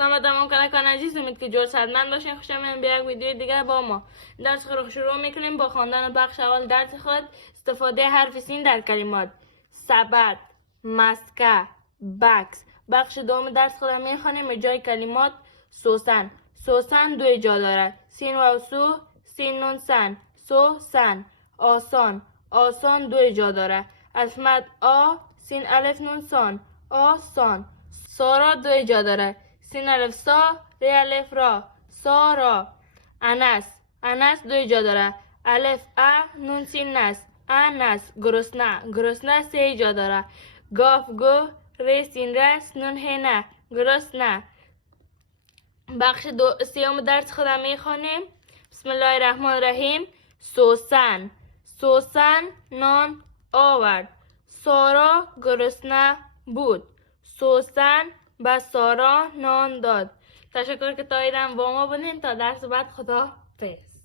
سلام تمام کانال عزیز، امید که جور صحتمند باشین. خوش آمدین به یک ویدیو دیگه با ما. درس خود رو شروع میکنیم با خواندن بخش اول درس خود. استفاده حرف سین در کلمات: سبد، مسکه، بکس. بخش دوم درس خود میخوانیم به جای کلمات: سوسن. سوسن دو جا دارد: سین و سو، سین نون سن، سو سن. آسان. آسان دو جا دارد: الف مد آ، سین الف نون سان، آسان. سارا دو جا داره: سین الف سا، ری الف را، سارا. انس. انس دو جا داره: الف ا، نون سین نس، انس. گرسنه. گرسنه سه جا داره: گاف گو، ری سین رس، نون هنه، گرسنه. بخش سیوم درس خودم میخوانیم. بسم الله الرحمن الرحیم. سوسن. سوسن نان آورد. سارا گرسنه بود. سوسن به سارا نان داد. تشکر که تا ایدم با ما بودین. تا درس بعد، خدا حافظ.